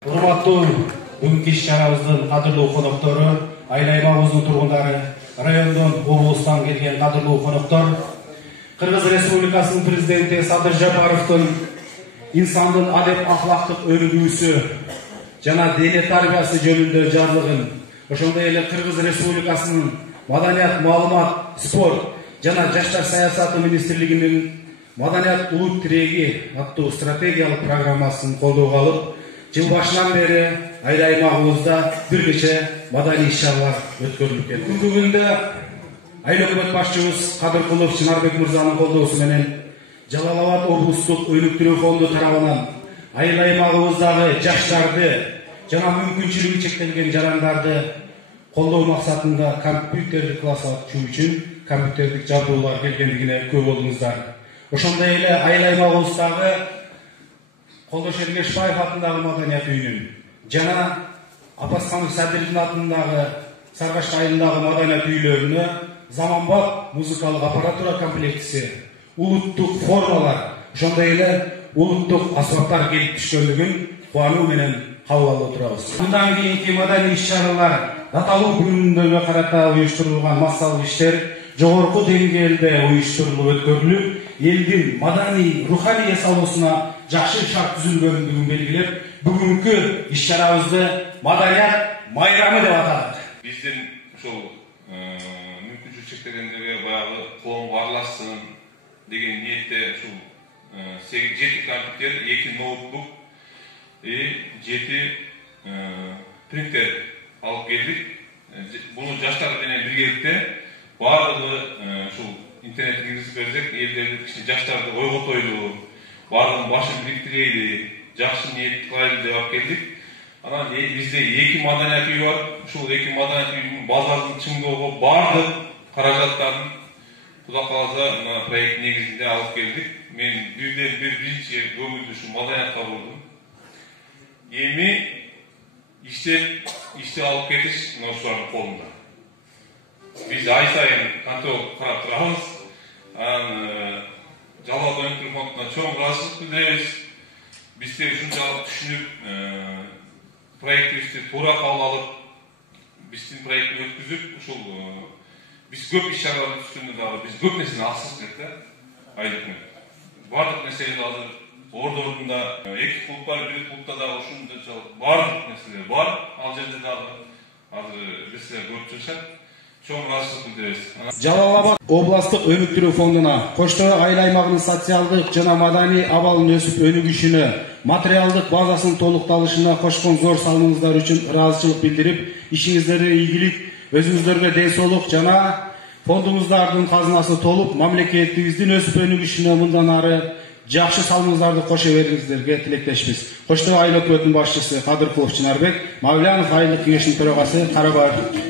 Урматтуу бүгүнкү иш-чарабыздын кадырлуу коноктору, айыл аймагыбыздын тургундары, райондон, облустан келген кадырлуу коноктор, Кыргыз Республикасынын президенти Садыр Жапаровдун инсандын адеп ахлактык өнүгүүсү жана дене тарбиясы жөнүндө жарлыгын, ошондой эле Кыргыз Республикасынын Маданият, маалымат, спорт жана жаштар саясаты министрлигинин Маданият улут тиреги аттуу стратегиялык программасын колдоого алып, жыл башынан бери айыл аймагыбызда бир нече маданий иш-чаралар өткөрүлүп келди. Бүгүнкү күндө айыл өкмөт башчыбыз Кадыркулов Чынарбек мырзанын колдоосу менен Жалал Абад облустук өнүктүрүү фонду тарабынан айыл аймагыбыздагы жаштарды жана мүмкүнчүлүгү чектелген жарандарды колдоо максатында компьютердик класс ачуу үчүн компьютердик жабдуулар келгендигине күбө болдуңуздар. Ошондой эле айыл аймагыбыздагы Колдош Эргешбаев атындагы Маданият үйүнүн жана Апасханов Садырдин атындагы Саргаш айылындагы Маданият үйлөрүнө заманбап музыкалык аппаратура комплектиси, улуттук формалар, ошондой эле улуттук аспаптар келип түшкөндүгүн кубануу менен кабыл алып турабыз. Мындан кийинки маданий иш-чаралар даталуу күнүнө карата уюштурулган массалык иштер жогорку деңгээлде уюштурулуп өткөрүлүп, элдин маданий, руханий эс алуусуна жакшы шарт түзүлгөндүгүн белгилеп, бүгүнкү иш-чарабызды Маданият майрамы деп атадык. Биздин ушул мүмкүнчүлүк чектелгендерге баягы коомго аралашсын деген ниетте ушул 7 компьютер, 2 ноутбук и 7 принтер алып келдик. Буну жаштар менен биргеликте баардыгы ушул интернетке киргизип берсек, элдерди кичине жаштарды ойготойлу, бардығын башын бириктирейли, жакшы ниет кылайлы деп алып келдик. Анан бизде 2 маданият үй бар. Ушул 2 маданият үйдүн базасын чыңдоого бардык каражаттарын Кудай кааласа мына проект негизинде алып келдик. Мен биринчи көңүлдү ушул маданиятка бурдум. Эми ишти алып кетиш ошолордун колунда. Биз ай сайын контрол карап турабыз. Жалал Абад өнүктүрүү фондуна чоң ыраазычылык билдиребиз. Бизде ушунчалык түшүнүп, проектибизди туура кабыл алып, биздин проектти өткүзүп, ушул биз көп иш-чараларды түшкөндө дагы биз көп нерсени аксыз кетти да. Айылдын бардык нерселер азыр ордунда, 2 клуб бар, 1 клубта дагы ушунчалык бардык нерселер бар. Ал жерде дагы азыр нерселер көп чыгышат. Жалал Абад областык өнүктүрүү фондуна Коштоо айыл аймагынын социалдык жана маданий абалынын өсүп өнүгүшүнө, материалдык базасынын толукталышына кошкон зор салымыңыздар үчүн ыраазычылык билдирип, ишиңиздерге ийгилик, өзүңүздөргө ден соолук жана фондуңуздардын казынасы толуп, мамлекетибиздин өсүп өнүгүшүнө мындан ары жакшы салымыңыздарды кошо бериңиздерге тилектешпиз. Коштоо айыл өкмөтүнүн башчысы Кадыркулов Чынарбек, Мавлянов айылдык кеңешинин төрагасы Карабаев